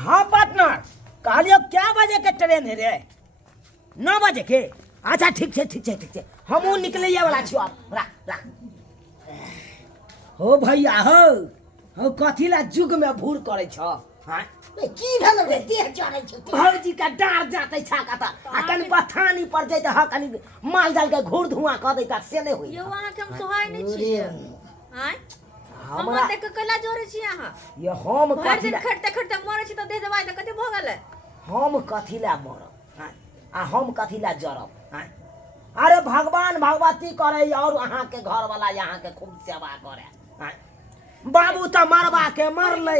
हाँ पार्टनर कहलियो क्या बजे के ट्रेन है रे 9 बजे के अच्छा ठीक है हमहूँ निकले वाला छियो आप रख हो भैया हो कथी ला जुग में भूर करे छ हाँ की भेल रे देह चढ़ै छै भौजी का डार जाते छा का आ कनी बथानी पर जाते हा कनी माल जाल के घूर धुआं क देता से नहीं होई यो अहाँ के हम सोहाय नहीं छी आय हमरा देख के कला जोरे छी अहाँ ये हम कथी खटते मरे छी त देह दवाई त कते भ गेलै हम कथी ला मरब हाँ आ हम कथी ला जरब हाँ अरे भगवान भगवती करे और अहाँ के घर वाला यहाँ के खूब सेवा करे हाँ बाबू तो मरवा के मरले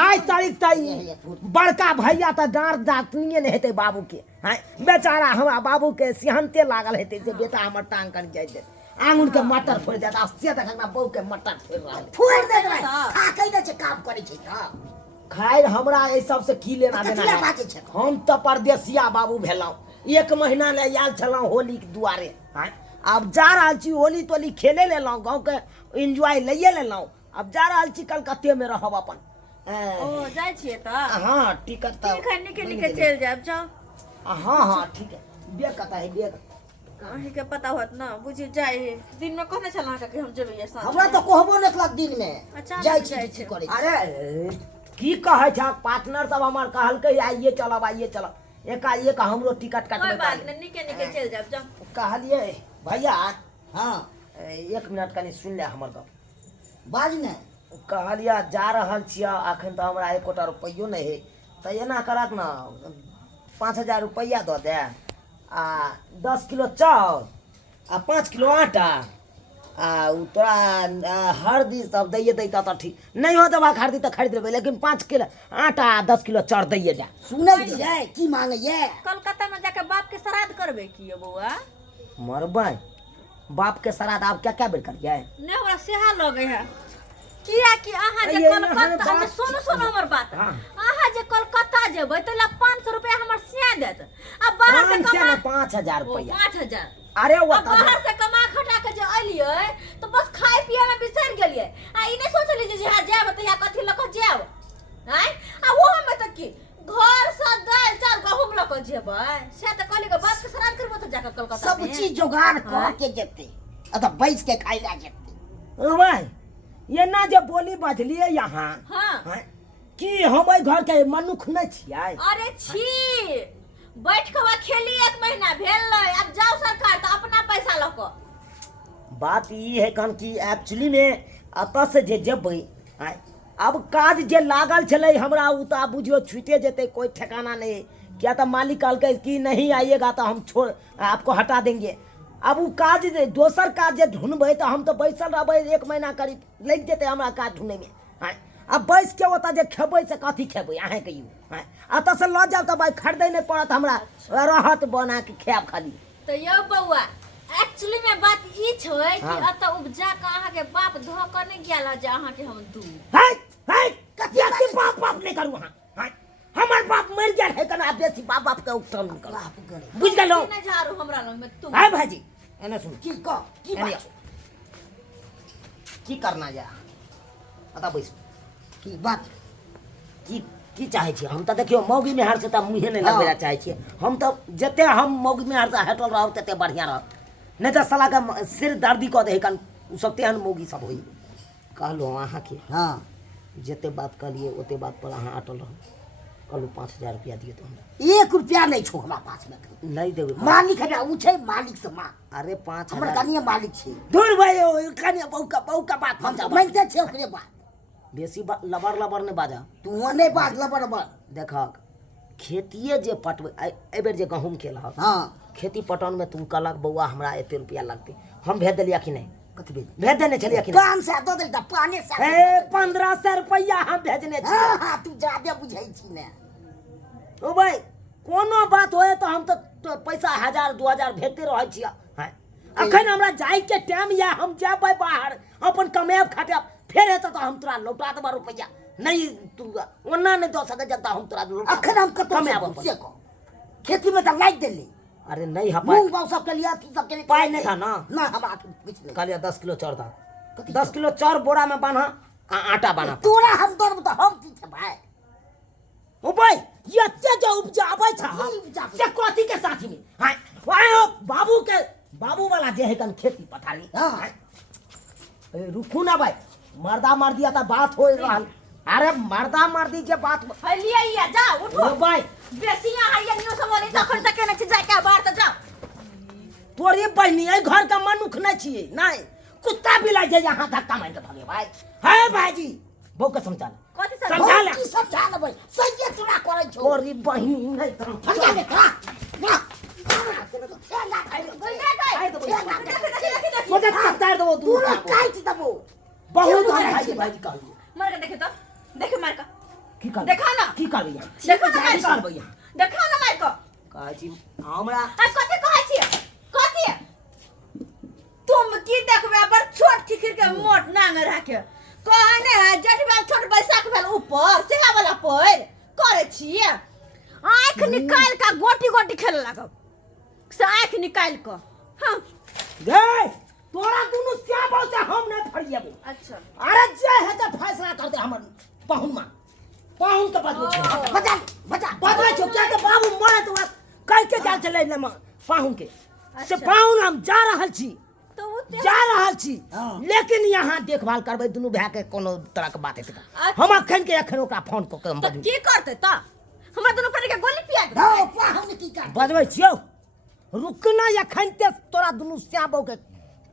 आज तारीख तई बड़का भैया तो डांट दातुए नहीं हेते बाबू के हाँ बेचारा हमरा बाबू के सिहनते लागल हेते जे बेटा हमर टांग कर जाय दे आंगुर के मटर फोड़ देता से देखना बहू के मटर फोड़ दे रे खा के न छै काम करे छै त खैर हमरा ए सब से की लेना देना है हम तो परदेसिया बाबू भेलौ 1 महीना ले आयल छलौ होली के दुआरे हाँ अब जा रहल छी होली तोली खेले लेलौ गांव के एंजॉय लइए लेलौ अब जा रहल छी कलकत्ते में रहब अपन ओ जाय छिए त हां टिकट त निके चल जाब जाओ हां ठीक है बेग कता है बेग अही के पता होत ना बुझी जाय दिन में कहने छला कि हम जेबै ये साथ हमरा तो कहबो न कलक दिन में अच्छा जाय छी करे अरे की कहै छ पार्टनर सब हमर कहल के आइए चलब एक हमरो टिकट काटबे कोई बात नहीं निके चल जाब जाओ कहलिए भैया हां 1 मिनट कनी सुन ले हमर गप बाज ने कहलिया जा रहल छिया अखन तो हमरा 1 कोटा रुपैयो नहीं है त एना करत ना 5000 रुपैया दो दे आ 10 किलो चाउर आ 5 किलो आटा आ तोरा हरदी सब दैए दैता त ठीक नहीं हो दबा हरदी त खरीद लेबै लेकिन 5 किलो आटा 10 किलो चाउर दैए जा सुनै छियै की मांगे ये कलकत्ता में जाके बाप के श्राद्ध करबे की बउआ मरबै बाप के श्राद्ध आप क्या बेर करिए ने हमरा सेहा लगे है किया कि अहाँ जे कलकत्ता में सुनो हमर बात अहाँ जे कलकत्ता जेबै त ला 500 रुपया हमर सिया देत अब बाहर से कमा 5000 रुपया 5000 अरे वो बाहर से कमा खटा के जे अलियै तो बस खाए पिए में बिसर गेलियै आ ई नहीं सोचली जे हां जाब त या कथि ल क जाब हैं आ वो हम त की घर से दाल चाल गहूम ल क जेबै से त कहली के बाप के श्राद्ध करबो त जाके कलकत्ता सब चीज जोगाड़ क के जेते अत बैठ के खाइ ला जेते ओ भाई ये ना जे बोली बजलिए यहाँ हां कि हम घर के मनुख नहीं छियै अरे छी बैठ के खेली 1 महीना भेल अब जाओ सरकार त अपना पैसा ल क बात ई है कन कि एक्चुअली में अत से जे जेबै अब काज जे लागल छले हमरा उ त बुझियो छूटे जेते कोई ठिकाना नहीं क्या तो मालिक कहल के कि नहीं आइएगा तो हम छोड़ आपको हटा देंगे अब वो काज दोसर काज जे ढूंढबै तो हम तो बैसल रहबै 1 महीना करीब लग जेते हमरा काज ढूंढे में अब बैस के ओता जे खेबै से कथी खेबै अहे कहियो अत से ल जाब त भाई खरीदै नहीं पड़त हमरा रहत बना के खाब खाली तो यो बउआ एक्चुअली में बात ई छै कि अत उपजा के अहाँ के बाप ध क नहीं गेल जे अहाँ के हम दू है कतिया के बाप नहीं करू हां हमर बाप मर गेल है कना बेसी बाप के उत्तम निकल बुझ गेलो नहीं झारू हमरा लग में तुम है भाजी एना सुन की बात की करना जा अता बैस की बात की चाहे छी हम त देखियो मौगी में हर से त मुहे नहीं लगबेला चाहे छी हम त जते हम मौगी में हर से हटल रहब तते बढ़िया रह नहीं त साला के सिर दर्दी क दे कन उ सब तेहन मौगी सब होई कहलो अहाँ के हां जते बात कहलिए ओते बात पर अहाँ अटल रह कहलो 5000 रुपया दिए तो हमरा 1 रुपया नहीं छो हमरा पास में नहीं देबे मालिक है उ छै मालिक से मां अरे 5000 हमर कनिया मालिक छै दूर भाई कनिया बहु का बात हम मानते छै ओकरे बात बेसी लबर ने बाजा तू नहीं बात लबर देख खेतिए जे पटबै एबेर जे गहूम केलक हां खेती पटौन में तुम कहलक बउआ हमरा एते रुपया लगते हम भेज देलिया कि नहीं कथि भेज देने छलिया कि 500 दो दे पानी से 1500 रुपया हम भेजने छी हां तू ज्यादा बुझै छी ने ओ भाई कोनो बात होए तो हम तो पैसा 1000 2000 भेजते रहै छी अखन हमरा जाय के टाइम या हम जाबै बाहर अपन कमाब खटाब फिर हेत तो हम तोरा लौटा देबा रुपया नहीं तू ओना नहीं दो सके जता हम तोरा लौटा अखन हम कतो कमाब से को खेती में त लाग देली अरे नहीं हपा मूंग बाव सब के लिए तू सब के लिए पाई नहीं था ना ना हम कुछ नहीं कहलिया 10 किलो चाउर था 10 किलो चाउर बोरा में बांधा आटा बना तोरा हम दर तो हम की छै भाई ओ भाई एते जो उपजाबै छ से कथी के साथी में हाय वायो बाबू वाला जे है कन खेती पथारी हाँ। ए रुकू ना भाई मर्दा मर्दी आता बात हो रहल अरे मर्दा मर्दी जे बात लिया या जा उठो ओ भाई बेसी यहाँ है न्यू सब वाली तखन तक केने छी जाय के बाहर त जाओ तोरी बहनी है घर का मनुख नहीं छिए नहीं कुत्ता बिलाई जे यहाँ धक्का मार के भागे भाई है भाईजी बहु के समझा कथि समझा ले की सब जान भाई सही चुना करे छो तोरी बहनी नहीं तो समझा ले का ना मुझे कतार दो तू ना काट दबो बहुत भाईजी भाईजी कहू मार के देखे तो देखे मार का की कर देखा ना की कर भैया देखा ना मार कर भैया देखा ना मार को काजी हमरा आ कथि कहै छी कथि तुम की देखबे बड़ छोट ठिखिर के मोट नांग राखे कहने है जटवाल छोट बैसाख भेल ऊपर सेहा वाला पैर करे छी आंख निकाल का गोटी गोटी खेले लागब से आंख निकाल क हां गे तोरा दुनु श्याम से हम नहीं फरियबो अच्छा अरे जे है तो फैसला कर दे हमर पाहुन के बदले छो बचा बदले छो क्या के बाबू मरे तो कह के जाल चले ले पाहुन के से पाहुन हम जा रहल छी तो वो जा रहल छी हाँ। लेकिन यहाँ देखभाल करबै दुनु भाई के कोनो तरह के बात हेतै अच्छा। हम अखन ओकरा फोन क के हम तो बजबै की करते त हमरा दुनु पर के गोली पिया दे दो पाहुन की कर बजबै छियौ रुकना अखन ते तोरा दुनु श्याम के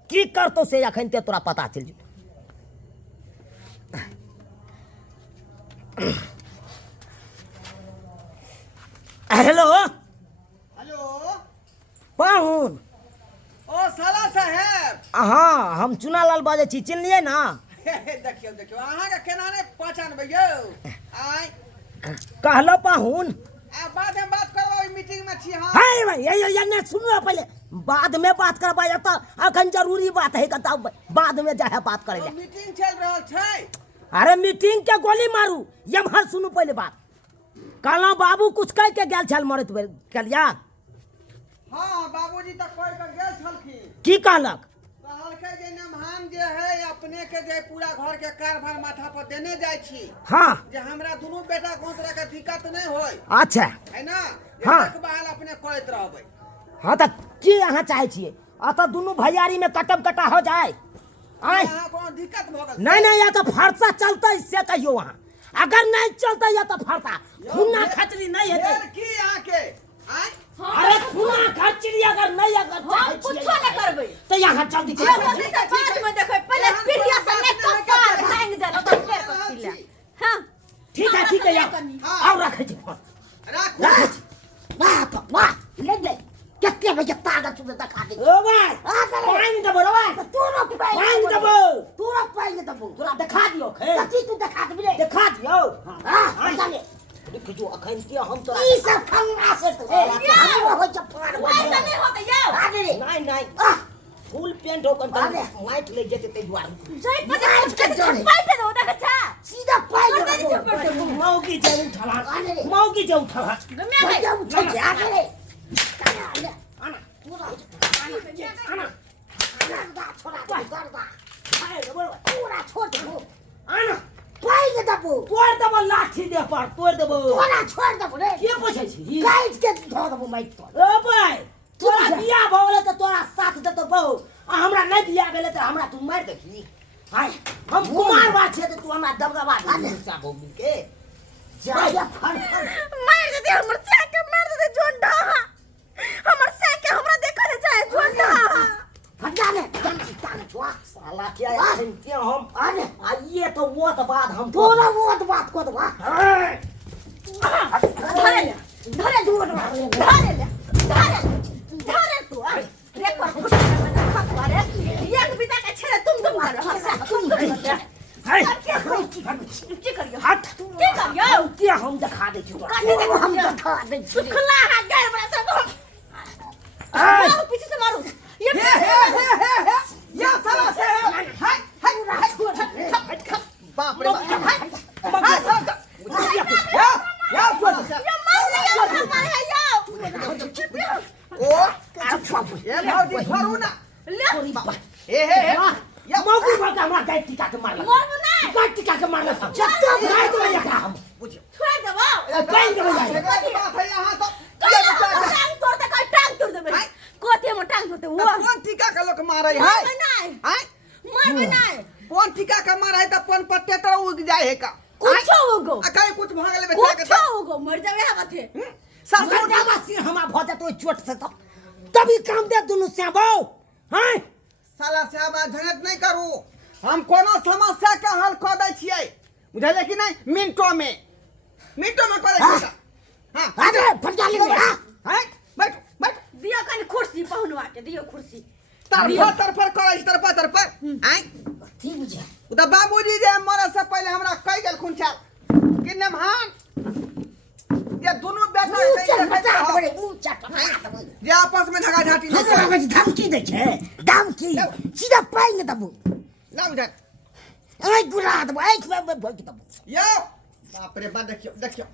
की करतो से अखन ते तोरा पता चल जेतौ हेलो हेलो पाहुन ओ साला साहेब हाँ हम चुनालाल बाजै छी चिन्हलियै ना देखियो देखियो अहाँ के केना ने पहचानबै यौ आइ कहलो पाहुन आ बाद में बात करबो मीटिंग में छी हम हाय भाई ये ने सुनो पहले बाद में बात करबा त अखन जरूरी बात है त बाद में जाए बात करे ले मीटिंग चल रहल छै अरे मीटिंग के गोली मारू यमहर सुनू पहले बात कहलो बाबू कुछ कह के गेल छल मरत कलिया हां बाबूजी त कोइ के गेल छलखिन की कहलक कहलकै जे हम जे है अपने के जे पूरा घर के कारभार माथा पर देने जाय छी हाँ जे हमरा दुनू बेटा कोनो तरह के दिक्कत नहीं होय अच्छा है ना हाँ। देखभाल अपने करैत रहबै हाँ तो की अहाँ चाहे छियै अत दुनू भैयारी में कटम कटा हो जाए आय अहाँ कोनो दिक्कत भ गेल नहीं या तो फरसा चलता इससे कहियो वहाँ अगर नहीं चलता या तो फरसा खुन्ना खचरी नहीं है फेर की अहाँ के आइ अरे खुन्ना खचरी अगर नहीं अगर हम कुछो नहीं करबै तो यहाँ जल्दी जे होते से बाद में देखै पहले पिरिया से ने कपार भांग देलो त फेर कथिला हां ठीक है यार और रखे छी फोन राखू रखे छी वाह तो वाह ले कितने बजे तागा तुझे दिखा दे ओ भाई पानी दबो रे भाई तू ना पानी दबो तू ना पाएंगे तब तोरा दिखा दियो खे कथी तू दिखा दे दिखा दियो हां चले देख जो अखन के हम तोरा ई सब खंगा से तो हम हो चप्पड़ ऐसा नहीं होता यार आगे नहीं फुल पेंट हो कन माइट ले जेते ते दुआर जय पता के पाइते दो देख छा सीधा पाएंगे मौगी जे उठला मौगी जे उठला गम्या भाई जब उठ आगे आना आना छोड़ा गर्दा आए दबो पूरा छोड़ दो आना पाएंगे तब तोड़ दबो लाठी दे पर तोड़ दबो पूरा छोड़ दो रे के पूछै छी काट के धो दो माइट तो ओ भाई तोरा बियाह भोले त तोरा साथ देतो बहु आ हमरा नहीं बियाह भेले त हमरा तू मार देखी हाय हम कुमार बा छे त तू हमरा दबदबा दे सा भोग के जा फड़ मार दे हमर से के मार दे जोंडा हमर से के हमरा देखे जाए जोंडा फटा ले तान छुआ साला क्या यार के हम अरे आइए तो वो तो बाद हम तोरा वो बात को दवा धरे दूर धरे तू रे पर खतवारे एक बिता के छे तुम कर हाय की करियो हट की करियो क्या हम दिखा दे छु हम दिखा दे सुखला है गैर बड़ा से हाय पीछे से मारू ये या साला साहेब हाय बाप रे बाप हाय साला या साला साहेब ये मार लिया हमारे है यो ओ ये भौजी छोड़ू ना ले हे या मौगी भगा हमरा गाय टिका के मारला मोर नहीं गाय टिका के मारला सब जत्ते भाई तो या हम बुझियो छोड़ देबो कहीं देबे जाए बात है यहाँ तो टांग तोड़ दे का टांग तोड़ दे कोते में टांग तोड़ते वो कौन टीका का लोग मारे है नहीं हैं मर में नहीं कौन टीका का मारा है तो कौन पत्ते तर उग जाए है का कुछ होगो अकाई कुछ भागले बेटा कुछ होगो मर जावे हवथे ससुर जावासी हमा भजा तो चोट से तभी काम दे दोनों से बो हैं साला साहब झगड़ नहीं करू हम कोनो समस्या का हल कर दै छियै बुझले कि नहीं मिनटों में कर दै छियै हां अरे फटा ले हां हैं बैठ दियो कनी कुर्सी पहुनवा के दियो कुर्सी तरफर करे तरफर हैं ठीक बुझे उदा बाबूजी जे मरे से पहले हमरा कह गेल खुन छल कि नमहान ये दोनों बेटा जे आपस में झगड़ा झाटी नहीं करे धमकी दे छे धमकी सीधा पाई न तबू ना उधर ए गुरा दबो ए में भोग तबू यो बाप रे बाप देखियो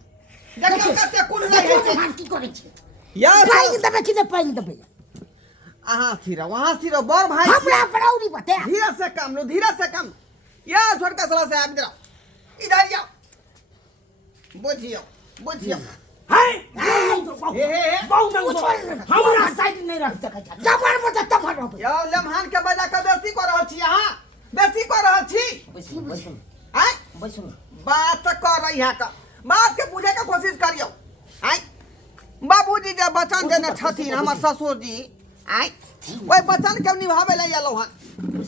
कते कुल नहीं है की करे छे यो पाई न तबे कि पाई न तबे वहां सिरो बड़ भाई हमरा पड़ौरी बते धीरे से काम या छोटका साला से आप इधर आओ बुझियो हाय हे बहु न हमरा साइड नहीं रह सकै छ जबर मत तबर यो लम्हान के बजा के बेइज्जती कर रहल छी यहां बेइज्जती कर रहल छी हैं बैसु बात कर रही है का बात के बुझे के कोशिश करियो हैं बाबूजी जे वचन देने छथिन हमर ससुर जी हैं ओइ वचन के निभावे ले आलो हन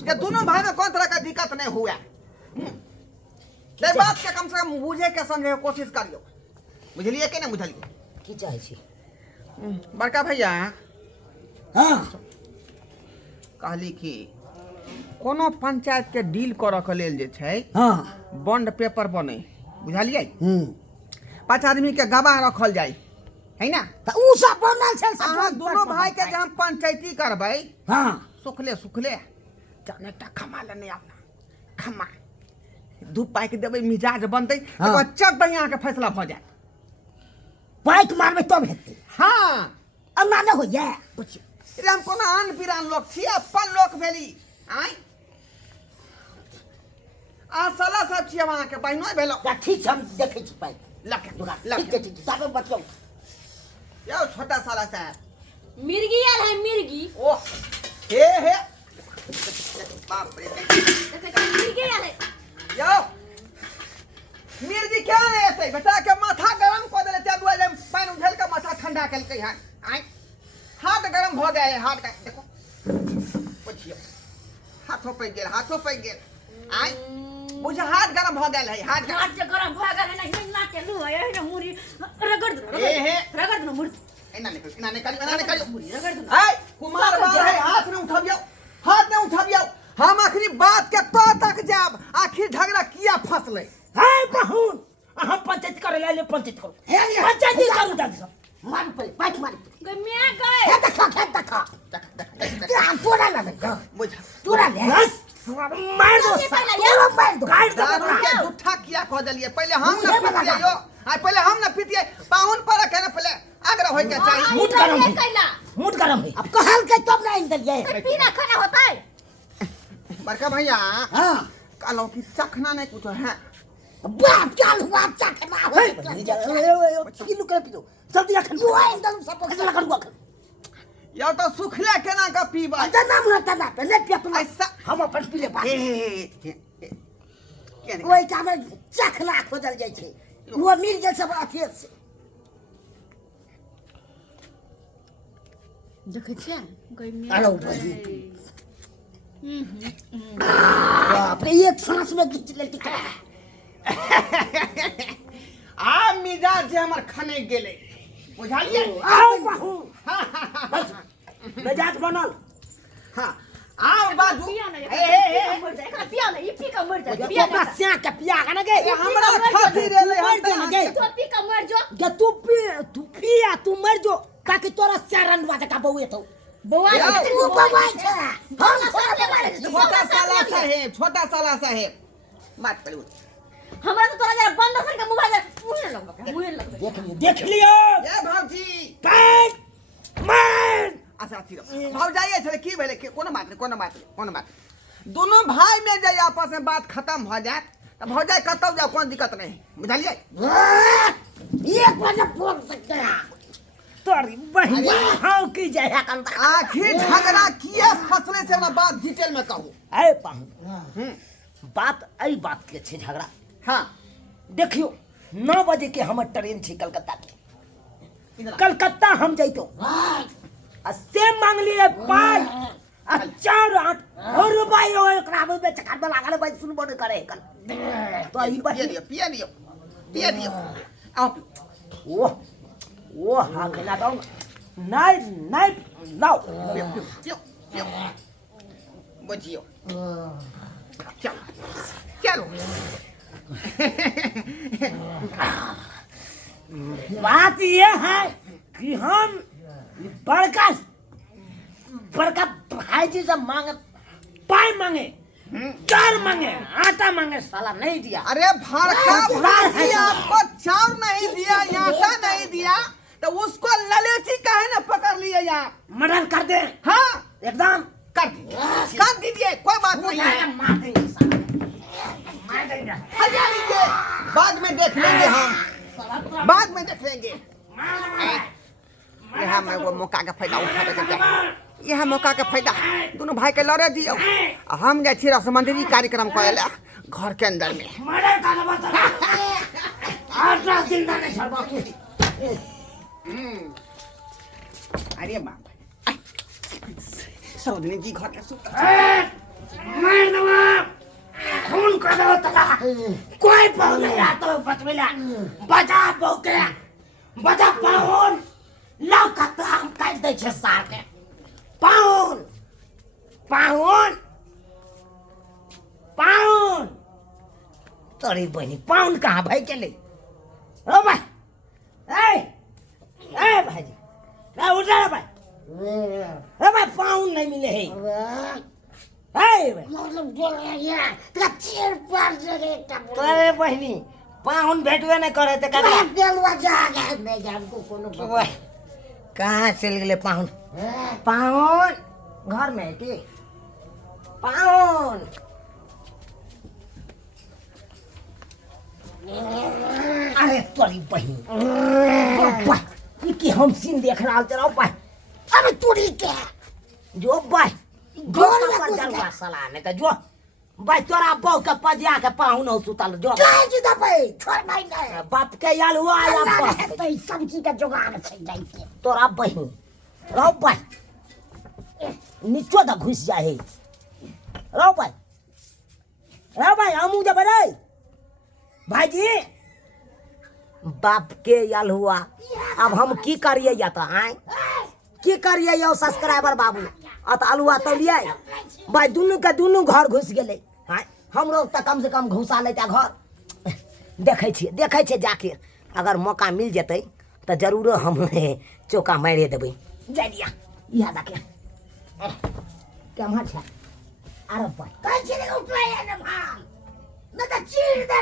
के दोनों भाई में कोन तरह का दिक्कत नहीं हुआ ले बात के कम से कम बुझे के समझे के कोशिश करियो बुझलिए कि नहीं बुझलिए की चाहे छी बड़का भैया हां कहली कि कोनो पंचायत के डील करऽ के लेल जे छै हां बॉन्ड पेपर बने बुझलिए 5 आदमी के गवाह रखल जाए है ना त उ सब बनल छै अहाँ दोनों भाई के जब हम पंचायती करबै हां सुखले जाने टा खमा लेने अपना खमा दू पाई के देबै मिजाज बनतै हाँ। तो चट यहाँ के फैसला भ जाए पाइक मारबे तब हेतै हाँ अन्ना न होइए अरे हम कोनो आन पिरान लोग छी अपन लोक भेली आइ आ साला सब छी वहाँ के बहिनो भेलो या ठीक छै हम देखै छी पाइक लख ठीक छै ठीक तबे बतियौ यो छोटा साला साहब मिर्गी आल है मिर्गी ओ हे बाप रे देखे मिर्गी आल है यो मिर्गी क्या नहीं ऐसे बेटा के माथा गरम कर देले चार दुआले पानी उझल के माथा ठंडा करके है आई हाथ गरम हो गए हाथ का देखो पूछियो हाथों पे गेल आई मुझे हाथ गरम हो गए है हाथ हाथ से गरम भ गेल है ना के लू है ना मुरी रगड़ दो रगड़ दो मुरी इना निकल मुरी रगड़ दो ए कुमार बार है हाथ ने उठाबियो हम आखिरी बात के तो तक जाब आखिर झगड़ा किया फसले हे बहून हम पंचायत करे ले पंचायत करो पंचायत करू दादी सब मार पे पाइक मार गए मैं गए हे देखा क्या पूरा लगे बुझा पूरा ले बस मार दो पूरा मार दो काट दारू के दो झूठा किया कह दलिए पहले हम न पीतिए यो आ पहले हम न पीतिए पाउन पर के न पहले आग्रह होय के चाहिए मुठ गरम है अब कहल के तब ना इन दलिए पीना खाना होता है बड़का भैया हां कहलो कि चखना नहीं कुछ है बाप चाल हुआ चखना हो किलो के पी दो जल्दी रखन वो इन दल सब कैसे करूंगा या तो सुखले केना का पीबा अच्छा नाम रहता ना पहले पिया तुम ऐसा हम अपन पी ले बात के ओइ का में चखला खोजल जाय छै वो मिल गेल सब अथी से देखे छियै गई मैं हेलो भाई बाप रे एक सांस में खींच लेती का आ मिजाज जे हमर खने गेले बुझालिए आओ बहू बस मिजाज बनल हां आओ बाजू पिया नहीं मर जाए पिया नहीं पी का मर जाए पिया तो स्या का पिया का ना गे हमरा खातिर एले मर जा ना गे तो पी का मर जो गे तू पिया तू मर जो ताकि तोरा चारण वादा का बउए तो बउआ तू बवाई छ हम छोटा साला साहेब बात करू हमरा तो तोरा जरा बंद कर के मुंह लग देख लियो ए भौजी काट मार अच्छा ठीक है भौजाइए छले की भेले कोनो बात नहीं दोनों भाई में जाय आपस में बात खत्म हो जाए तो भौजाई कतौ जाओ कोई दिक्कत नहीं बुझलिए एक बजे बोल सकते हैं। तोरी बहन हाँ की जाए कंता आखिर झगड़ा किया फसले से ना बात डिटेल में कहूँ। ऐ पाहु बात ऐ बात के छे झगड़ा। हाँ देखियो 9 बजे के हमर ट्रेन छे कलकत्ता के। कलकत्ता हम जइतो आ से मांग लिए पाई आ 4-8 और रुपया हो एकरा में बेच काट में लागल भाई सुन बोल करे कल तो ई पिया दियो आओ ओ हाँ के ना दो नहीं लाओ पियो बुझियो चलो बात ये है कि हम बड़का भाई जी से मांगे पाई मांगे 4 मांगे आटा मांगे साला नहीं दिया। अरे भड़का भाई आपको चार नहीं दिया आटा नहीं दिया तो उसको ललेटी काहे ना पकड़ लिया यार। मर्डर कर दे हाँ एकदम कर दीजिए कोई बात नहीं है। मार देंगे साला मार देंगे हजा लीजिए बाद में देख लेंगे हम बाद में देख लेंगे। यह मैं वो मौका का फायदा उठाते करते यह मौका का फायदा दोनों भाई के लड़े दियो हम जाए छी रसमंजरी कार्यक्रम करेला घर के अंदर में। मर्डर कर बता आटा जिंदा नहीं छोड़बा अरे बाप सरोजनी जी घर के सुत मार दवा खून कर दो तला कोई पाऊ नहीं आता बचवेला बचा बोके बचा पाउन लाओ कत्ता हम काट दे छे सार के पाउन पाउन पाउन तोरी बहनी पाउन कहाँ भाई चले ओ भाई ए भाईजी ना उठ जा भाई ए भाई पाउन नहीं मिले है ए भाई मतलब बोल रही है तेरा चीर पार जगह का तोरे बहनी पाउन भेटवे नहीं करे ते का दिलवा जागा मैं जानको कोनो ओए कहाँ चल गए पाउन पाउन घर में है कि पाउन अरे तोरी बहनी कि हम सीन देख रहा चलाओ भाई अबे तूड़ी क्या जो भाई गोल में जो घुस जलवा गया। सलाने का जो भाई तोरा बहु के पजिया के पाउन हो सुतल जो काय जुदा पे छोड़ भाई ना बाप के याल हुआ या अल्लाह बाप है तो इस सब्जी का जुगाड़ छै जाई के तोरा बहन रहो भाई नीचो दा घुस जाए रहो भाई हमू जब रे भाईजी बाप के याल हुआ अब हम की करिए या तो आए की करिए यो सब्सक्राइबर बाबू अत अलुआ तो लिए भाई दुनू के दुनू घर घुस गेले हाँ हम लोग तो कम से कम घुसा लेता घर देखे छिए जाके अगर मौका मिल जेतै तो जरूर हम चौका मारे देबै जा दिया इहा देखे केम्हर छै अरे भाई काय छिरे उठला या ना भाल मैं तो चीर दे